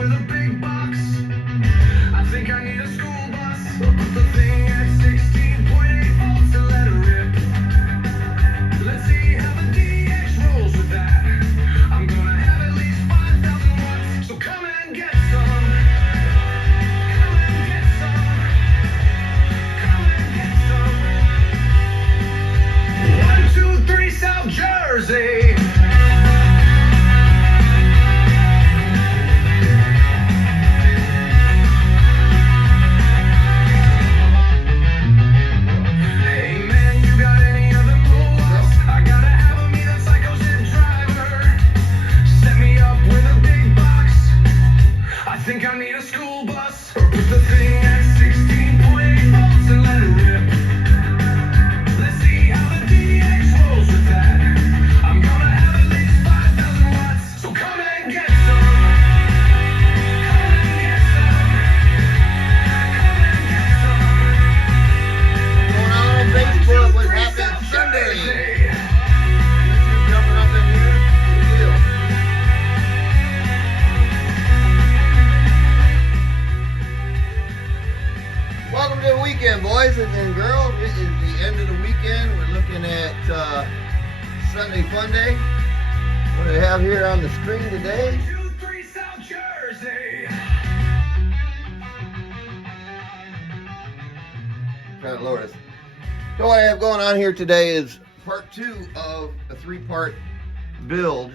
with a big box. I think I need a school bus. Put the thing at 16.8 volts and let it rip. Let's see how the DX rolls with that. I'm gonna have at least 5,000 watts. So come and get some. Come and get some. Come and get some. 1, 2, 3, South Jersey. Hey man, you got any other MoWatts? I gotta have a me that psycho shit driver. Set me up with a big box. I think I need a school bus. Or put the thing at 16.8 volts and let it rip. Let's see how the DX rolls with that. I'm gonna have at least 5,000 watts. So come and get some. Come and get some. Come and get some. Going on Facebook, what's happening Sunday? YouTube jumping up in here. Good deal. Welcome to the weekend, boys and girls. It is the end of the weekend. We're looking at Sunday Fun Day. What do I have here on the screen today? 2, 3, South Jersey. Trying to lower this. So what I have going on here today is part 2 of a 3-part build.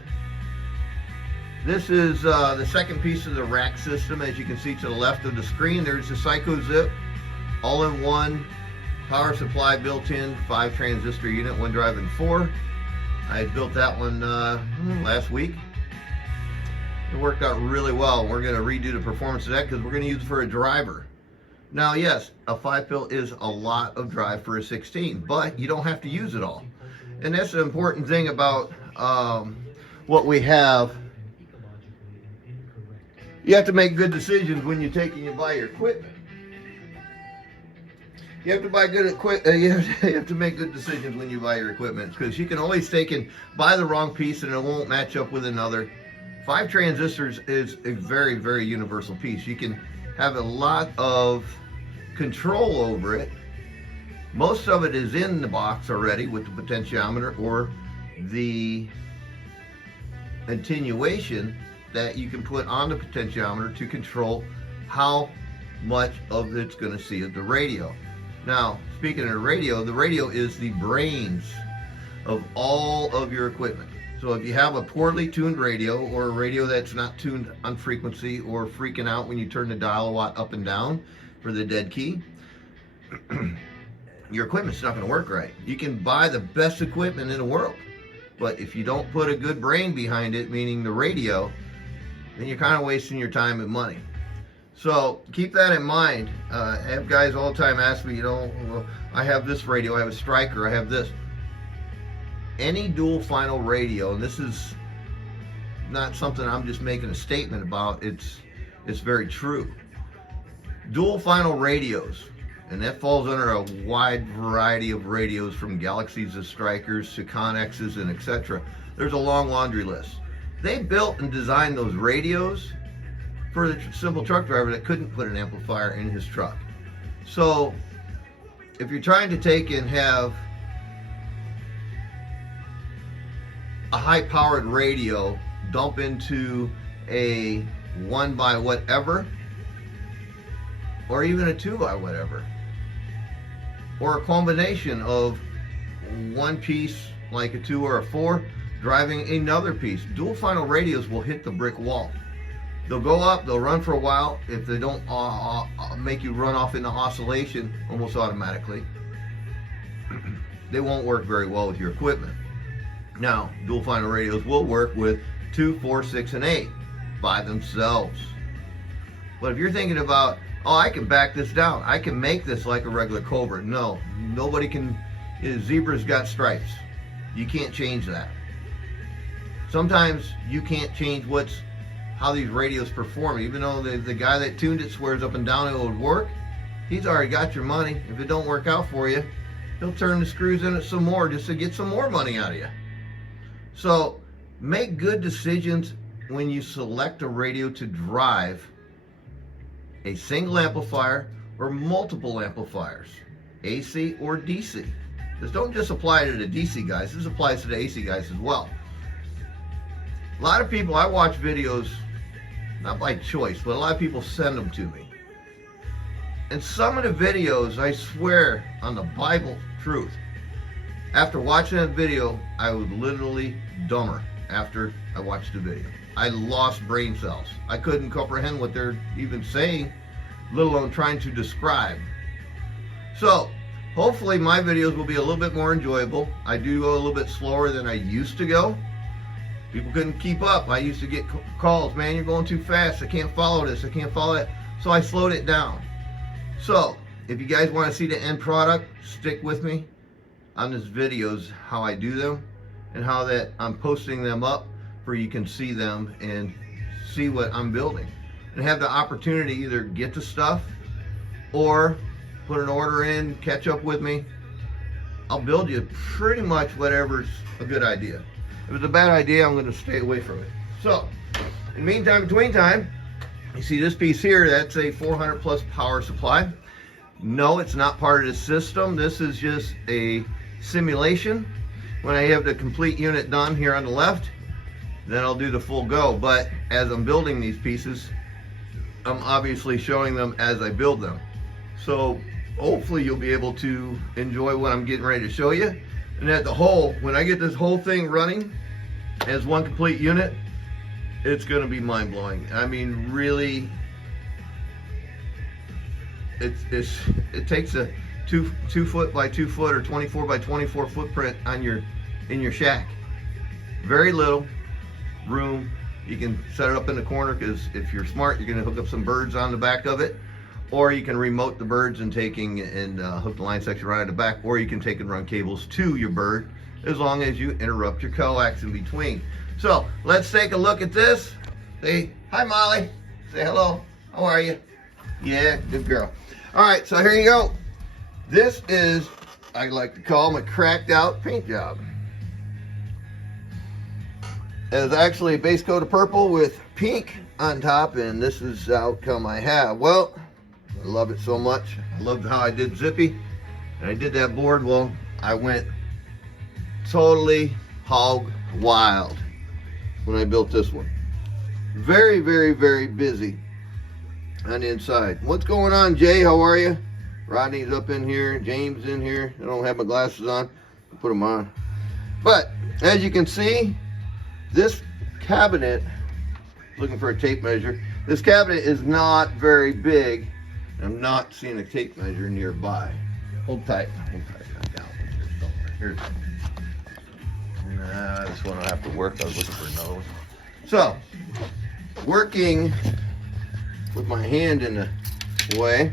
This is the second piece of the rack system. As you can see to the left of the screen, there's the Psycho Zip all-in-one power supply built in, 5 transistor unit, 1 drive and 4. I built that one last week. It worked out really well. We're going to redo the performance of that because we're going to use it for a driver. Now, yes, a 5-pil is a lot of drive for a 16, but you don't have to use it all. And that's the important thing about what we have. You have to make good decisions when you're taking and buy your equipment. You have to buy good equipment. You have to make good decisions when you buy your equipment, because you can always take and buy the wrong piece and it won't match up with another. 5 transistors is a very, very universal piece. You can have a lot of control over it. Most of it is in the box already with the potentiometer or the attenuation that you can put on the potentiometer to control how much of it's going to see of the radio. Now, speaking of the radio is the brains of all of your equipment. So if you have a poorly tuned radio, or a radio that's not tuned on frequency, or freaking out when you turn the dial a watt up and down for the dead key, your equipment's not going to work right. You can buy the best equipment in the world, but if you don't put a good brain behind it, meaning the radio, then you're kind of wasting your time and money. So keep that in mind. I have guys all the time ask me, well, I have this radio, I have a Striker, I have this. Any dual final radio, and this is not something I'm just making a statement about, it's very true. Dual final radios, and that falls under a wide variety of radios, from Galaxies to Strikers to Connexes and etc. There's a long laundry list. They built and designed those radios for the simple truck driver that couldn't put an amplifier in his truck. So if you're trying to take and have a high-powered radio dump into a 1 by whatever, or even a 2 by whatever, or a combination of one piece like a 2 or a 4 driving another piece, dual final radios will hit the brick wall. They'll go up, they'll run for a while. If they don't make you run off into oscillation almost automatically, they won't work very well with your equipment. Now, dual final radios will work with 2, 4, 6, and 8 by themselves. But if you're thinking about, oh, I can back this down, I can make this like a regular Cobra. No, nobody can. Zebra's got stripes. You can't change that. Sometimes you can't change how these radios perform. Even though the guy that tuned it swears up and down it would work, he's already got your money. If it don't work out for you, he'll turn the screws in it some more just to get some more money out of you. So make good decisions when you select a radio to drive a single amplifier or multiple amplifiers, AC or DC. This don't just apply to the DC guys, this applies to the AC guys as well. A lot of people, I watch videos, not by choice, but a lot of people send them to me. And some of the videos, I swear on the Bible truth, after watching that video, I was literally dumber after I watched the video. I lost brain cells. I couldn't comprehend what they're even saying, let alone trying to describe. So, hopefully my videos will be a little bit more enjoyable. I do go a little bit slower than I used to go. People couldn't keep up. I used to get calls, man, you're going too fast. I can't follow this, I can't follow that. So I slowed it down. So, if you guys want to see the end product, stick with me on this videos, how I do them and how that I'm posting them up where you can see them and see what I'm building. And have the opportunity to either get the stuff or put an order in, catch up with me. I'll build you pretty much whatever's a good idea. If it's a bad idea, I'm going to stay away from it. So, in the meantime, between time, you see this piece here, that's a 400 plus power supply. No, it's not part of the system. This is just a simulation. When I have the complete unit done here on the left, then I'll do the full go. But as I'm building these pieces, I'm obviously showing them as I build them. So hopefully you'll be able to enjoy what I'm getting ready to show you. And at the whole, when I get this whole thing running as one complete unit, it's going to be mind-blowing. I mean, really, it takes a 2 foot by 2 foot or 24 by 24 footprint on in your shack. Very little room. You can set it up in the corner, because if you're smart, you're going to hook up some birds on the back of it, or you can remote the birds and hook the line section right at the back, or you can take and run cables to your bird, as long as you interrupt your coax in between. So let's take a look at this. Say hi, Molly. Say hello. How are you? Yeah, good girl. All right, so here you go. This is, I like to call them, a cracked out paint job. It's actually a base coat of purple with pink on top, and this is the outcome I have. Well, I love it so much. I loved how I did Zippy, and I did that board. Well, I went totally hog wild when I built this one. Very, very, very busy on the inside. What's going on, Jay? How are you? Rodney's up in here. James in here. I don't have my glasses on. I'll put them on. But as you can see, this cabinet, looking for a tape measure, this cabinet is not very big. I'm not seeing a tape measure nearby. Hold tight. Hold tight. Down here somewhere. Here's nah, this one will have to work. I was looking for another one. So, working with my hand in the way,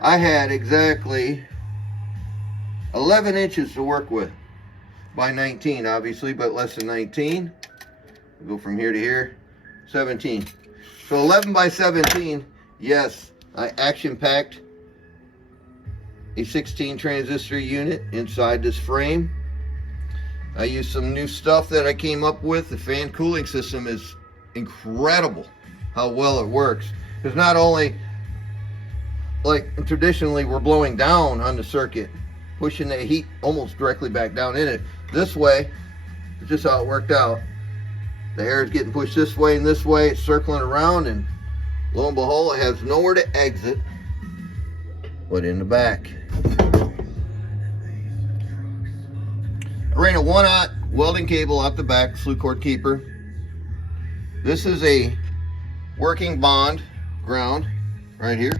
I had exactly 11 inches to work with. By 19, obviously, but less than 19. We'll go from here to here, 17. So 11 by 17, yes, I action-packed a 16 transistor unit inside this frame. I used some new stuff that I came up with. The fan cooling system is incredible how well it works. Because not only, like traditionally, we're blowing down on the circuit, pushing the heat almost directly back down in it. This way, it's just how it worked out. The air is getting pushed this way and this way, it's circling around, and lo and behold, it has nowhere to exit but in the back. I ran a 1/0 welding cable out the back, flue cord keeper. This is a working bond ground right here.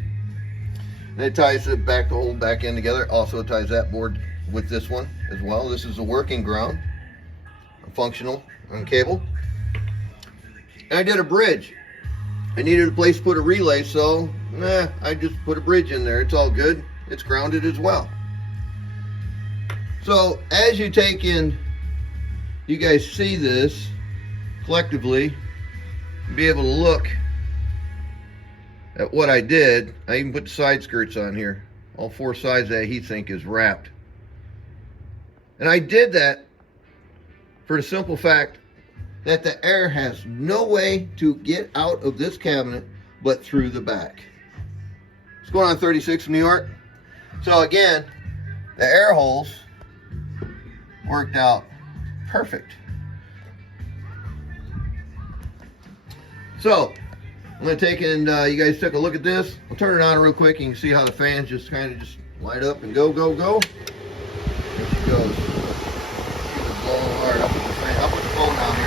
And it ties it back, the whole back end together. Also ties that board with this one as well. This is a working ground, a functional on cable. And I did a bridge. I needed a place to put a relay, so I just put a bridge in there. It's all good. It's grounded as well. So as you take in, you guys see this collectively, be able to look at what I did. I even put the side skirts on here. All 4 sides of that heatsink is wrapped. And I did that for the simple fact, that the air has no way to get out of this cabinet but through the back. What's going on, 36 in New York? So again, the air holes worked out perfect. So I'm going to take and you guys took a look at this. I'll turn it on real quick. You can see how the fans just kind of just light up and go, go, go. There she goes. She's blowing hard. I'll put the phone down here.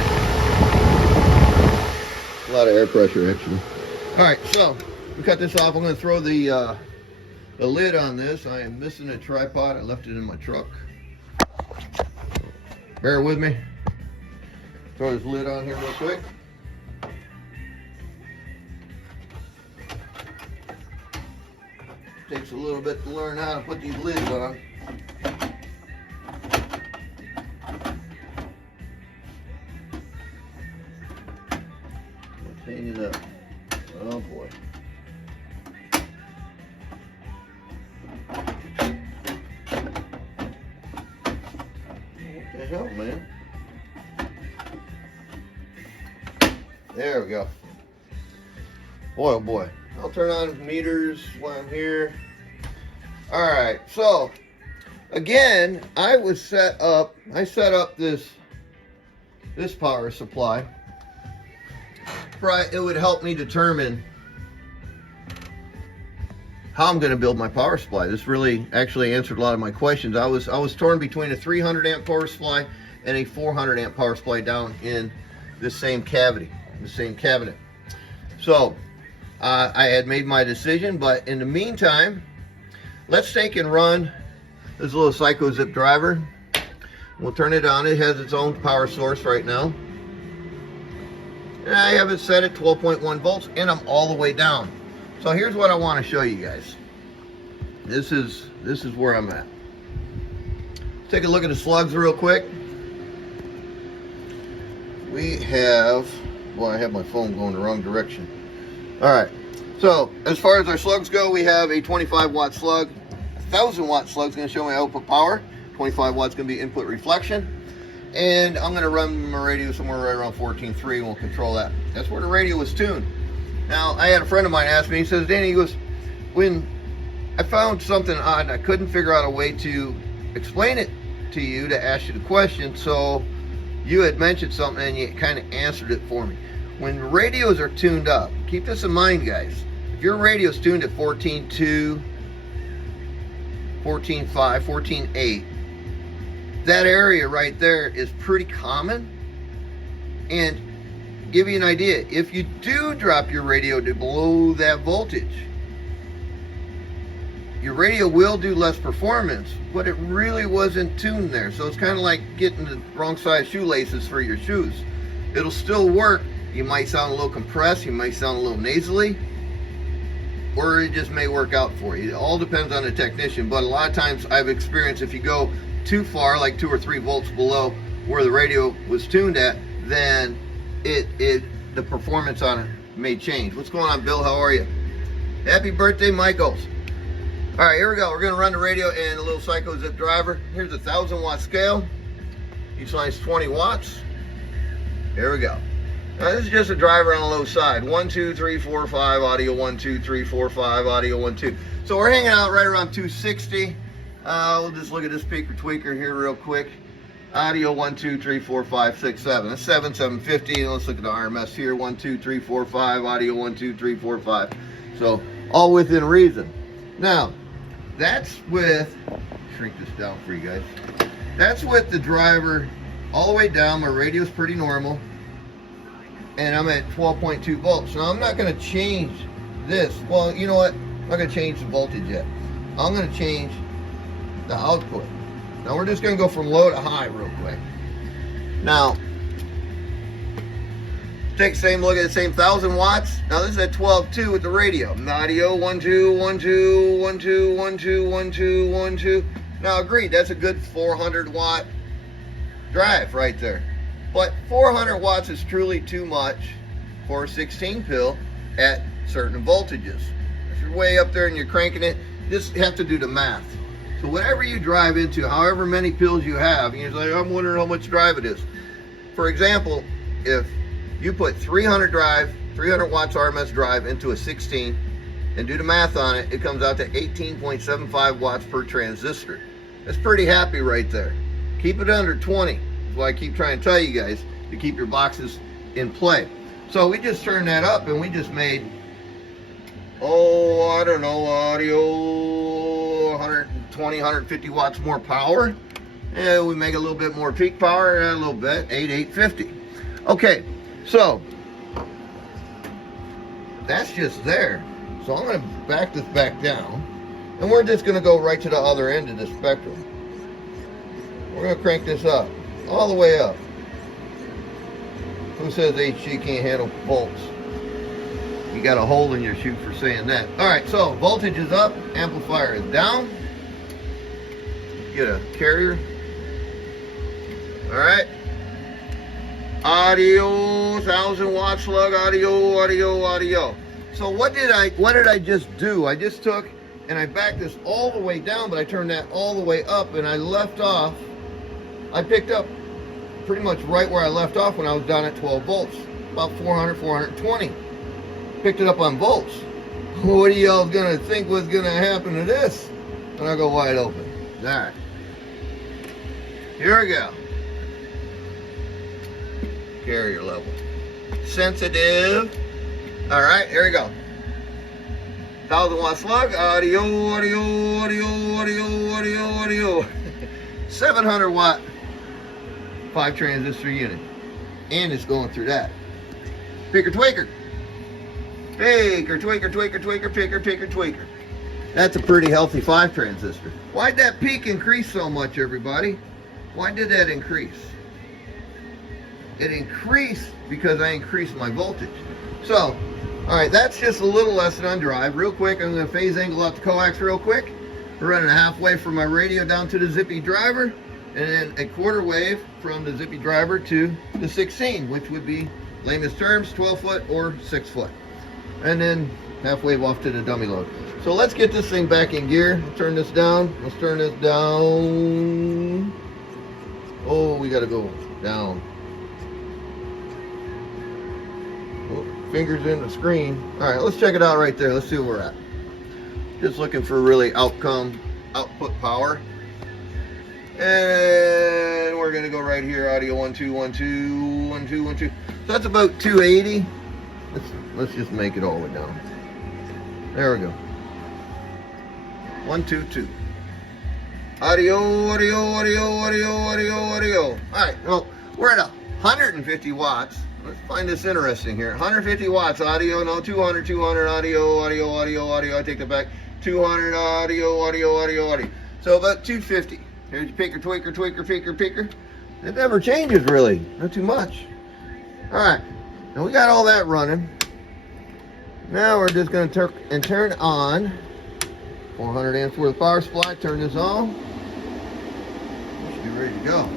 A lot of air pressure, actually. All right, so we cut this off. I'm going to throw the lid on this. I am missing a tripod. I left it in my truck. Bear with me. Throw this lid on here real quick. Takes a little bit to learn how to put these lids on. Let's hang it up. Oh boy. What the hell, man? There we go. Boy, oh boy. I'll turn on meters while I'm here. All right, so again, I set up this power supply. It would help me determine how I'm going to build my power supply. This really actually answered a lot of my questions. I was torn between a 300 amp power supply and a 400 amp power supply down in the same cavity, the same cabinet. So I had made my decision, but in the meantime, let's take and run this little Psycho Zip driver. We'll turn it on. It has its own power source right now. And I have it set at 12.1 volts, and I'm all the way down. So here's what I want to show you guys. This is where I'm at. Take a look at the slugs real quick. We have, boy, I have my phone going the wrong direction. All right, so as far as our slugs go, we have a 25 watt slug. 1,000 watt slug is going to show me output power. 25 watts going to be input reflection. And I'm going to run my radio somewhere right around 14.3 and we'll control that. That's where the radio was tuned. Now, I had a friend of mine ask me, he says, Danny, he goes, when I found something odd and I couldn't figure out a way to explain it to you to ask you the question, so you had mentioned something and you kind of answered it for me. When radios are tuned up, keep this in mind, guys. If your radio is tuned at 14.2, 14.5, 14.8, that area right there is pretty common. And give you an idea, if you do drop your radio to below that voltage, your radio will do less performance, but it really wasn't tuned there. So it's kind of like getting the wrong size shoelaces for your shoes. It'll still work. You might sound a little compressed, you might sound a little nasally, or it just may work out for you. It all depends on the technician, but a lot of times I've experienced if you go too far, like 2 or 3 volts below where the radio was tuned at, then the performance on it may change. What's going on, Bill? How are you? Happy birthday, Michaels. All right, here we go. We're going to run the radio in a little Psycho Zip driver. Here's a 1,000 watt scale. Each line's 20 watts. Here we go. Now this is just a driver on the low side. 1, 2, 3, 4, 5, audio 1, 2, 3, 4, 5, audio 1, 2. So we're hanging out right around 260. We'll just look at this speaker tweaker here real quick. Audio 1, 2, 3, 4, 5, 6, 7. That's 750. And let's look at the RMS here. 1, 2, 3, 4, 5. Audio 1, 2, 3, 4, 5. So all within reason. Now that's with, shrink this down for you guys. That's with the driver all the way down. My radio's pretty normal. And I'm at 12.2 volts. Now I'm not going to change this. Well, you know what? I'm not going to change the voltage yet. I'm going to change the output. Now we're just going to go from low to high real quick. Now, take the same look at the same 1,000 watts. Now this is at 12.2 with the radio. Audio 1, 2, 1, 2, 1, 2, 1, 2, 1, 2, 1, 2. Now agreed, that's a good 400 watt drive right there. But 400 watts is truly too much for a 16 pill at certain voltages. If you're way up there and you're cranking it, you just have to do the math. So whatever you drive into, however many pills you have, you're like, I'm wondering how much drive it is. For example, if you put 300 watts RMS drive into a 16 and do the math on it, it comes out to 18.75 watts per transistor. That's pretty happy right there. Keep it under 20. That's why I keep trying to tell you guys to keep your boxes in play. So we just turned that up and we just made, oh, I don't know, audio 120, 150 watts more power. And we make a little bit more peak power, a little bit, 850. Okay, so that's just there. So I'm going to back this back down, and we're just going to go right to the other end of the spectrum. We're going to crank this up, all the way up. Who says HG can't handle volts? You got a hole in your chute for saying that. All right, so voltage is up, amplifier is down. Get a carrier. All right. Audio, 1000 watt slug, audio. So what did I just do? I just took and I backed this all the way down, but I turned that all the way up, and I left off. I picked up pretty much right where I left off when I was down at 12 volts, about 400, 420. Picked it up on volts. What do y'all gonna think was gonna happen to this? And I go wide open. All right. Here we go. Carrier level. Sensitive. All right, here we go. 1000 watt slug, audio. 700 watt 5 transistor unit. And it's going through that. Picker tweaker. Picker tweaker. That's a pretty healthy 5 transistor. Why'd that peak increase so much, everybody? Why did that increase? It increased because I increased my voltage. So, all right, that's just a little lesson on drive. Real quick, I'm going to phase angle out the coax real quick. We're running a halfway from my radio down to the zippy driver, and then a quarter wave from the zippy driver to the 16, which would be, layman's terms, 12 foot or 6 foot. And then half wave off to the dummy load. So let's get this thing back in gear. Let's turn this down. Let's turn this down. Oh, we got to go down. Fingers in the screen. All right, let's check it out right there. Let's see where we're at. Just looking for really output power. And we're gonna go right here, audio 12. So that's about 280. Let's just make it all the way down. There we go. 122. Audio. All right, well, we're at 150 watts. Let's find this interesting here. 150 watts audio, no, 200 audio. I take that back. 200 audio. So about 250. Here's your picker, tweaker. It never changes really, not too much. All right, now we got all that running. Now we're just going to turn on 400 amps worth of power supply. Turn this on. We should be ready to go.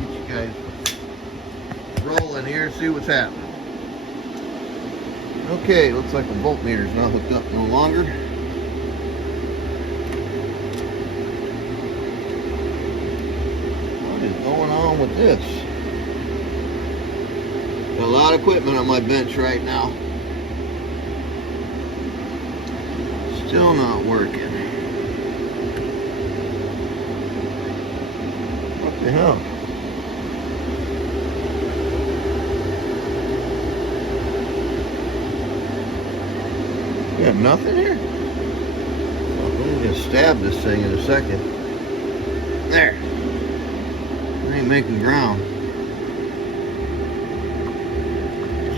Get you guys rolling here, see what's happening. Okay, looks like the voltmeter's not hooked up no longer. What is going on with this? Got a lot of equipment on my bench right now. Still not working. What the hell? You got nothing here? Well, let me just stab this thing in a second. There. It ain't making ground.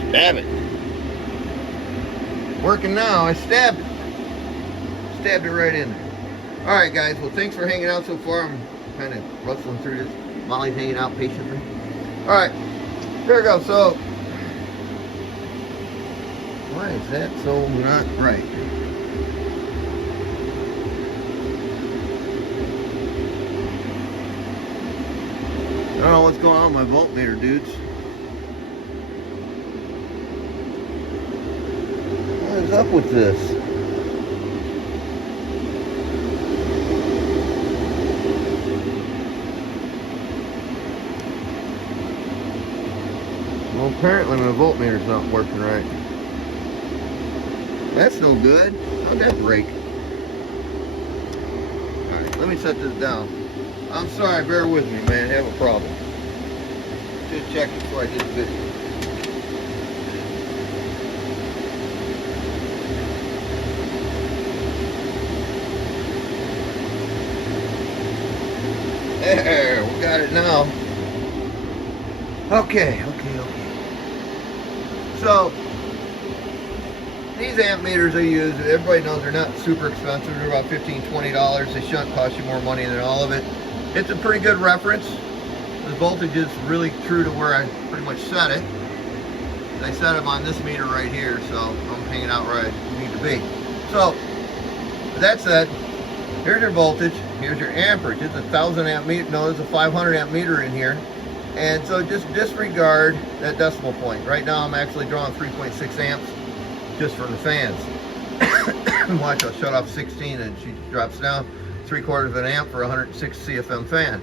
Stab it. Working now. I stabbed it. Stabbed it right in there. Alright guys, well thanks for hanging out so far. I'm kind of rustling through this. Molly's hanging out patiently. Alright, here we go. So, why is that so not right? I don't know what's going on with my voltmeter, dudes. What is up with this? Well, apparently my voltmeter's not working right. That's no good. How'd that break? Alright, let me set this down. I'm sorry, bear with me, man. I have a problem. Just check it before I did the video. There, we got it now. Okay. So, these amp meters I use, everybody knows they're not super expensive. They're about $15, $20. They shouldn't cost you more money than all of it. It's a pretty good reference. The voltage is really true to where I pretty much set it. I set them on this meter right here, so I'm hanging out where I need to be. So, with that said, here's your voltage, here's your amperage. It's a 1,000 amp meter, no, there's a 500 amp meter in here. And so just disregard that decimal point. Right now I'm actually drawing 3.6 amps just from the fans. Watch, I'll shut off 16 and she drops down 3/4 of an amp for a 106 CFM fan.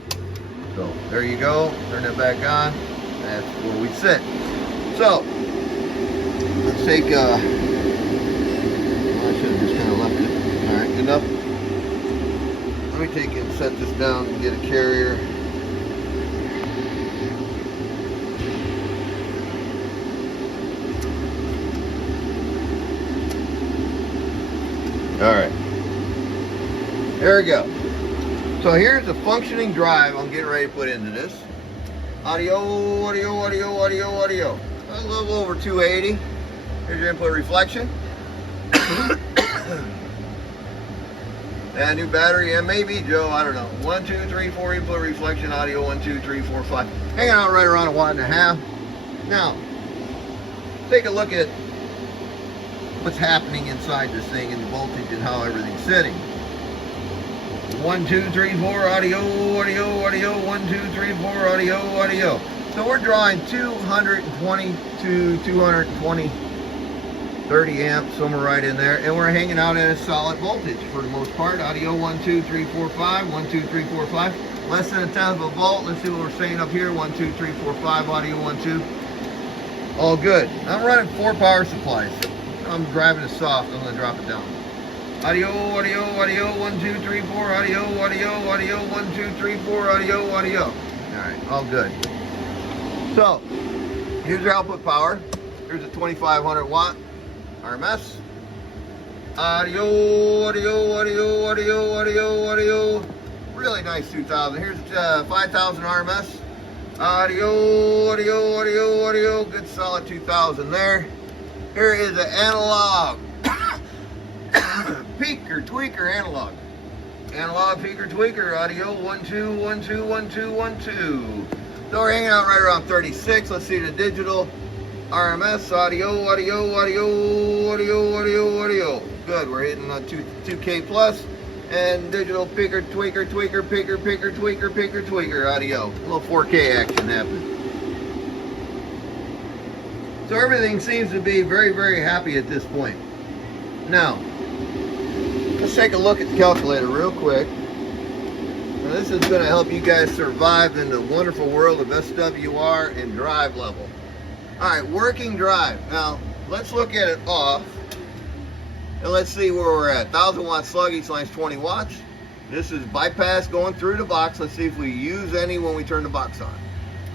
So there you go, turn it back on. That's where we sit. So, let's take, well, I should have just kind of left it. All right, good enough. Let me take it and set this down and get a carrier. All right, there we go. So here's the functioning drive I'm getting ready to put into this. Audio. A little over 280. Here's your input reflection. And new battery, and maybe, Joe, I don't know. 1, 2, 3, 4 input reflection, audio, 1, 2, 3, 4, 5. Hanging out right around 1.5 watts. Now, take a look at what's happening inside this thing and the voltage and how everything's sitting. 1, 2, 3, 4, audio, 1, 2, 3, 4, audio. So we're drawing 220 to 220, 30 amps, somewhere right in there, and we're hanging out at a solid voltage for the most part. Audio 1, 2, 3, 4, 5, 1, 2, 3, 4, 5. Less than 1/10 of a volt. Let's see what we're saying up here. 1, 2, 3, 4, 5, audio 1, 2. All good. I'm running 4 power supplies. I'm driving it soft. I'm going to drop it down. Audio, 1, 2, 3, 4, audio, 1, 2, 3, 4, audio. All right, all good. So, here's your output power. Here's a 2,500 watt RMS. Audio. Really nice 2,000. Here's 5,000 RMS. Audio. Good solid 2,000 there. Here is an analog. Peaker, tweaker, analog. Analog, peaker, tweaker, audio, 1, 2, 1, 2, 1, 2, 1, 2. So we're hanging out right around 36. Let's see the digital RMS, audio. Good, we're hitting 2K plus. And digital peaker, tweaker, audio. A little 4K action happening. So everything seems to be very, very happy at this point. Now, let's take a look at the calculator real quick. Now, this is going to help you guys survive in the wonderful world of SWR and drive level. Alright, working drive. Now, let's look at it off. And let's see where we're at. 1,000 watt slug, each line's 20 watts. This is bypass going through the box. Let's see if we use any when we turn the box on.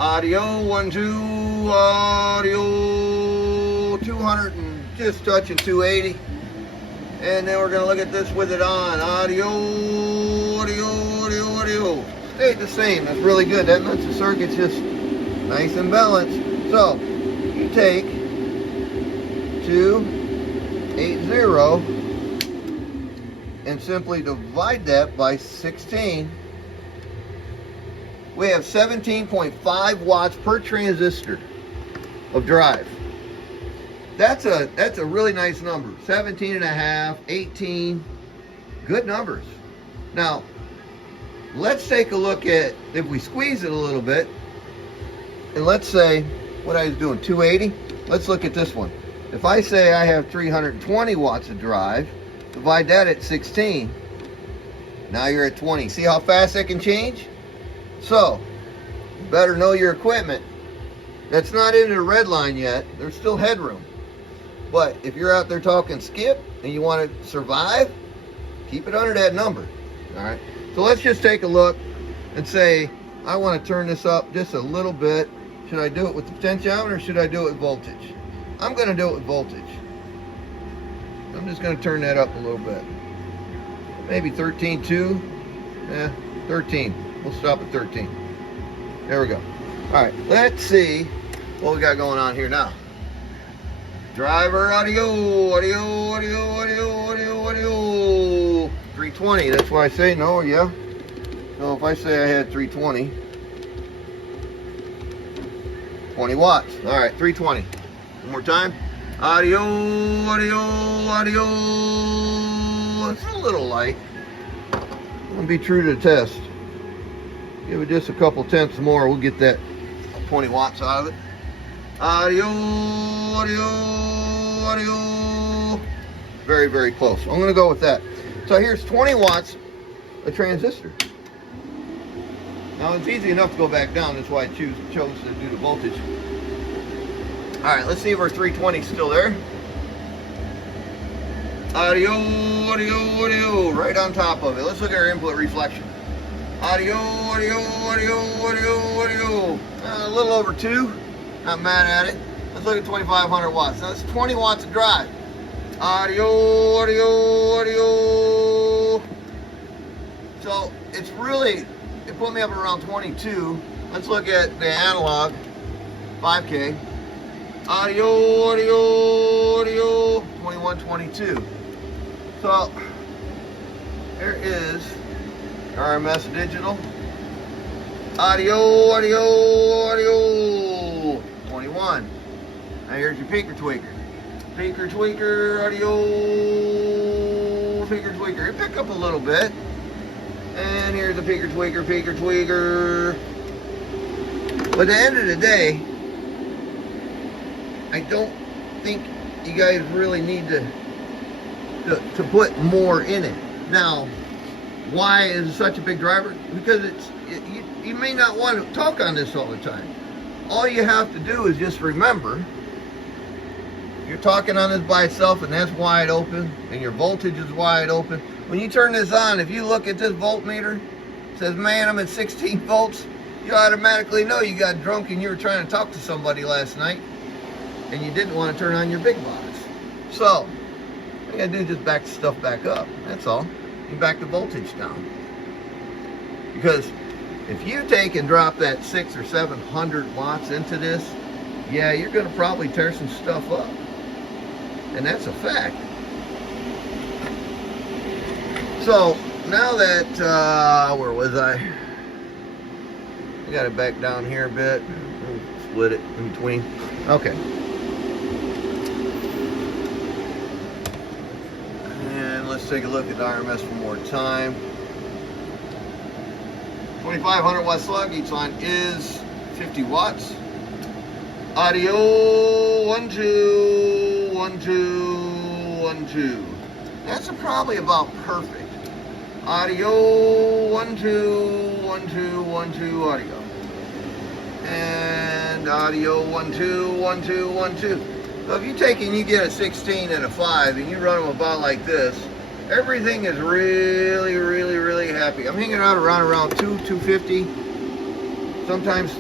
Audio, 1, 2, audio, 200 and just touching 280. And then we're going to look at this with it on. Audio. Stayed the same. That's really good. That lets the circuit's just nice and balanced. So, you take 280 and simply divide that by 16. We have 17.5 watts per transistor of drive. That's a really nice number. 17.5, 18, good numbers. Now, let's take a look at, if we squeeze it a little bit, and let's say, what I was doing, 280, let's look at this one. If I say I have 320 watts of drive, divide that at 16, now you're at 20. See how fast that can change? So, you better know your equipment. That's not into the red line yet. There's still headroom. But if you're out there talking skip and you want to survive, keep it under that number. All right. So let's just take a look and say, I want to turn this up just a little bit. Should I do it with the potentiometer or should I do it with voltage? I'm going to do it with voltage. I'm just going to turn that up a little bit. Maybe 13.2. 13. We'll stop at 13. There we go. All right, let's see what we got going on here now. Driver audio, audio, audio, audio, audio, audio. 320, that's why I say no, yeah. So if I say I had 320, 20 watts. All right, 320. One more time. Audio, audio, audio. It's a little light. I'm gonna be true to the test. Give it just a couple tenths more, we'll get that 20 watts out of it. Audio, audio, audio. Very, very close. I'm going to go with that. So here's 20 watts of transistor. Now it's easy enough to go back down. That's why I chose to do the voltage. All right, let's see if our 320 is still there. Audio, audio, audio. Right on top of it. Let's look at our input reflection. Audio, audio, audio, audio, audio. A little over 2. Not mad at it. Let's look at 2,500 watts. Now that's 20 watts of drive. Audio, audio, audio. So it's really, it put me up around 22. Let's look at the analog 5K. Audio, audio, audio. 21, 22. So there is RMS digital. Audio, audio, audio. 21. Now here's your peaker tweaker. Peaker tweaker, audio, peaker tweaker. It picked up a little bit. And here's the peaker tweaker, peaker tweaker. But at the end of the day, I don't think you guys really need to put more in it. Now, why is it such a big driver? Because you may not want to talk on this all the time. All you have to do is just remember, you're talking on this by itself and that's wide open and your voltage is wide open. When you turn this on, if you look at this voltmeter, it says, man, I'm at 16 volts, you automatically know you got drunk and you were trying to talk to somebody last night and you didn't want to turn on your big box. So, all you gotta do is just back the stuff back up, that's all. You back the voltage down. Because if you take and drop that 600 or 700 watts into this, yeah, you're gonna probably tear some stuff up. And that's a fact. So now that, where was I? I got it back down here a bit. We'll split it in between. Okay. And let's take a look at the RMS one more time. 2,500 watt slug, each line is 50 watts. Audio, 1, 2, 1, 2, 1, 2. That's probably about perfect. Audio, 1, 2, 1, 2, 1, 2, audio. And audio, 1, 2, 1, 2, 1, 2. So if you take and you get a 16 and a 5 and you run them about like this, everything is really, really, really happy. I'm hanging out around 250, sometimes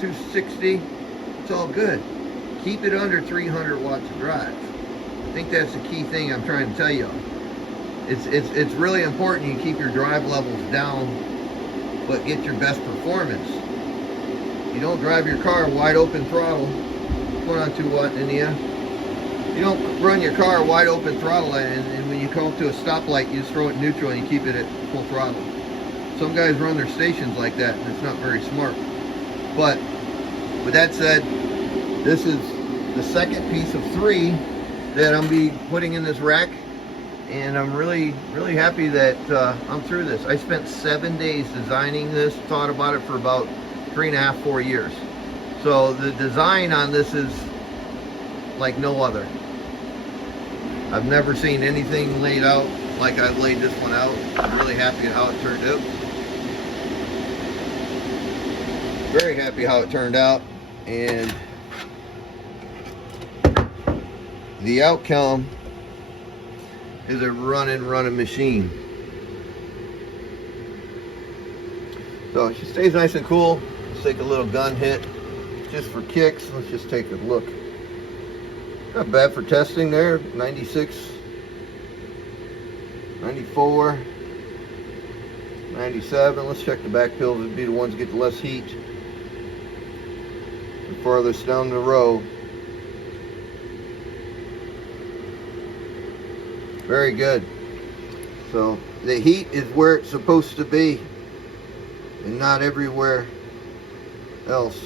260. It's all good. Keep it under 300 watts of drive. I think that's the key thing I'm trying to tell you. It's really important you keep your drive levels down, but get your best performance. You don't drive your car wide open throttle, put on 2 watt in the You don't run your car wide open throttle and when you come up to a stoplight you just throw it in neutral and you keep it at full throttle. Some guys run their stations like that and it's not very smart. But with that said, this is the second piece of 3 that I'm be putting in this rack, and I'm really, really happy that I'm through this. I spent 7 days designing this, thought about it for about 3.5, 4 years. So the design on this is like no other. I've never seen anything laid out like I've laid this one out. I'm really happy at how it turned out. Very happy how it turned out. and the outcome is a running machine. So she stays nice and cool. Let's take a little gun hit just for kicks. Let's just take a look. Not bad for testing there. 96, 94, 97. Let's check the back pills. It'd be the ones that get the less heat. The farthest down the row. Very good. So the heat is where it's supposed to be and not everywhere else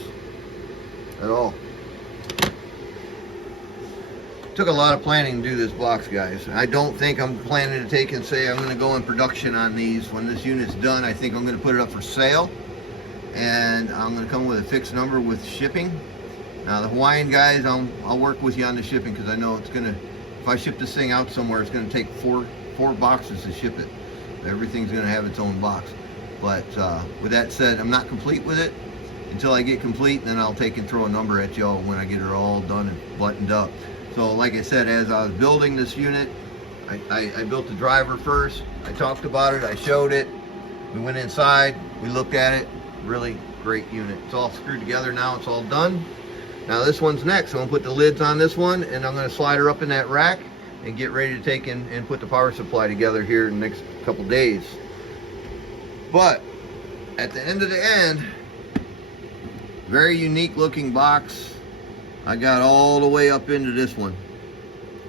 at all. Took a lot of planning to do this box, guys. I don't think I'm planning to take and say I'm going to go in production on these. When this unit's done, I think I'm going to put it up for sale, and I'm going to come with a fixed number with shipping. Now the Hawaiian guys, I'll work with you on the shipping, because I know it's going to, if I ship this thing out somewhere, it's going to take four boxes to ship it. Everything's going to have its own box. But with that said, I'm not complete with it until I get complete, and then I'll take and throw a number at y'all when I get it all done and buttoned up. So like I said, as I was building this unit, I built the driver first. I talked about it, I showed it. We went inside, we looked at it. Really great unit. It's all screwed together now, it's all done. Now this one's next. I'm gonna put the lids on this one, and I'm gonna slide her up in that rack and get ready to take and put the power supply together here in the next couple days. But at the end of the end, very unique looking box. I got all the way up into this one,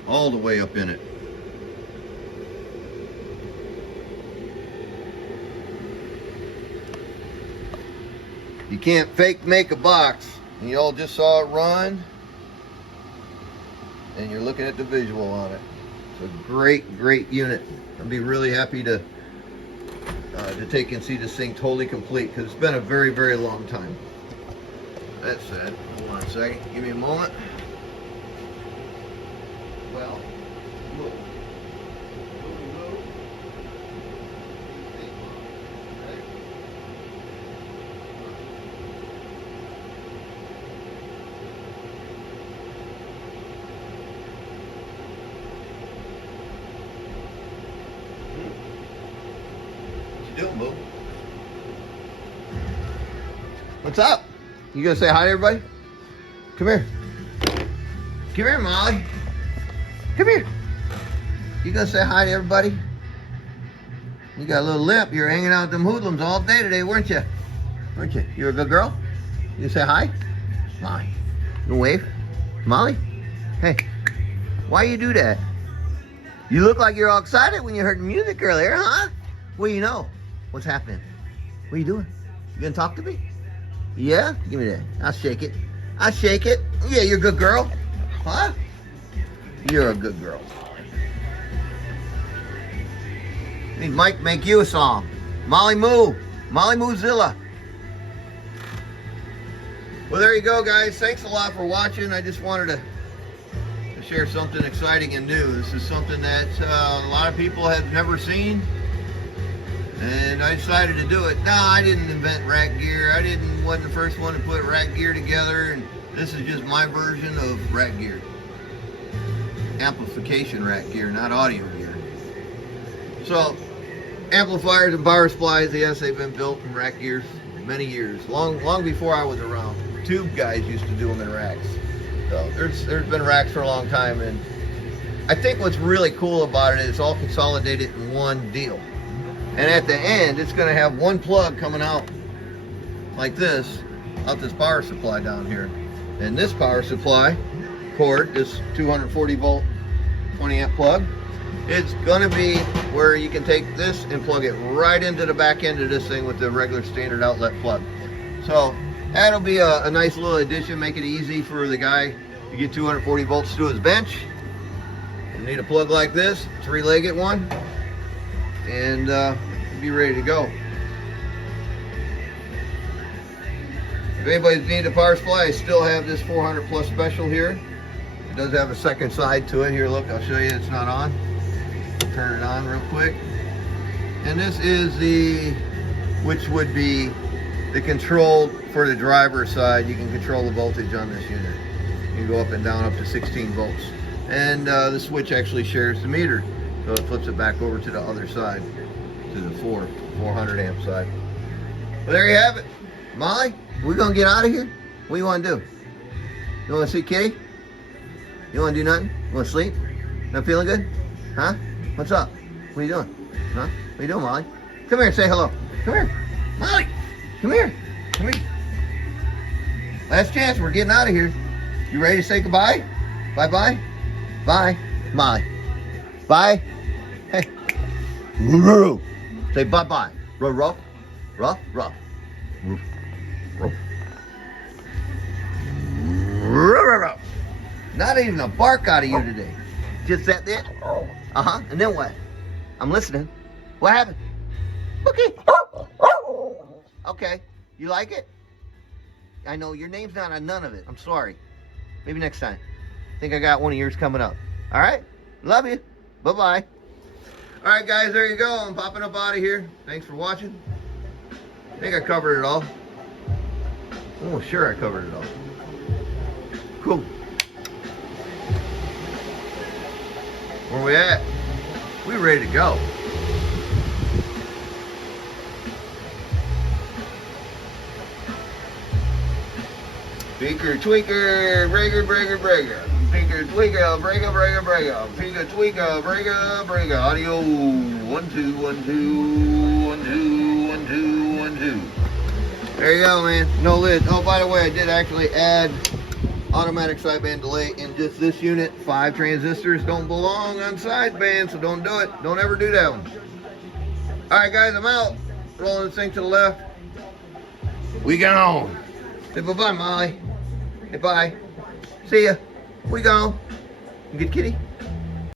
all the way up in it. You can't fake make a box, and you all just saw it run, and you're looking at the visual on it. It's a great unit. I'd be really happy to take and see this thing totally complete, because it's been a very long time. That said, hold on a second, give me a moment. Well, look. What you doing, boo? What's up? You gonna say hi to everybody? Come here. Come here, Molly. Come here. You gonna say hi to everybody? You got a little limp. You're hanging out with them hoodlums all day today, weren't you? Weren't you? You're a good girl? You say hi? Molly. You wave? Molly? Hey. Why you do that? You look like you're all excited when you heard the music earlier, huh? What do you know? What's happening? What are you doing? You gonna talk to me? Yeah? Give me that. I'll shake it. I'll shake it. Yeah, you're a good girl. Huh? You're a good girl. Need Mike make you a song. Molly Moo. Molly Moozilla. Well, there you go, guys. Thanks a lot for watching. I just wanted to share something exciting and new. This is something that a lot of people have never seen, and I decided to do it. No, I didn't invent rack gear. Wasn't the first one to put rack gear together, and this is just my version of rack gear. Amplification rack gear, not audio gear. So, amplifiers and power supplies, yes, they've been built in rack gears many years, long before I was around. Tube guys used to do them in racks. So there's been racks for a long time, and I think what's really cool about it is it's all consolidated in one deal. And at the end, it's going to have one plug coming out like this, out this power supply down here. And this power supply cord, this 240 volt 20 amp plug, it's going to be where you can take this and plug it right into the back end of this thing with the regular standard outlet plug. So that'll be a nice little addition, make it easy for the guy to get 240 volts to his bench. You need a plug like this, 3-legged one, and be ready to go. If anybody's needed a power supply, I still have this 400 plus special here. It does have a second side to it. Here, look, I'll show you. It's not on. Turn it on real quick. And this is the, which would be the control for the driver's side. You can control the voltage on this unit. You can go up and down up to 16 volts. And the switch actually shares the meter. So it flips it back over to the other side, to the 400 amp side. Well, there you have it. Molly, we gonna get out of here? What do you wanna do? You wanna see Kitty? You wanna do nothing? You wanna sleep? Not feeling good? Huh? What's up? What are you doing? Huh? What are you doing, Molly? Come here and say hello. Come here. Molly, come here. Come here. Last chance, we're getting out of here. You ready to say goodbye? Bye-bye? Bye. Molly. Bye. Hey. Say bye-bye. Ruff, ruff, ruff. Not even a bark out of you today. Just that there. Uh-huh. And then what? I'm listening. What happened? Okay. Okay. You like it? I know your name's not on none of it. I'm sorry. Maybe next time. Think I got one of yours coming up. All right? Love you. Bye-bye. All right, guys. There you go. I'm popping up out of here. Thanks for watching. I think I covered it all. Oh, sure I covered it all. Cool. Where we at? We ready to go. Speaker tweaker, breaker, breaker, breaker. Speaker tweaker, breaker, breaker, breaker. Speaker tweaker, breaker, breaker. Audio 1 2 1 2 1 2 1 2 1 2. There you go, man. No lid. Oh, by the way, I did actually add automatic sideband delay in just this unit. 5 transistors don't belong on sideband, so don't do it. Don't ever do that one. All right, guys, I'm out. Rolling this thing to the left. We gone. Say bye-bye, Molly. Hey, bye. See ya. We gone. You get kitty?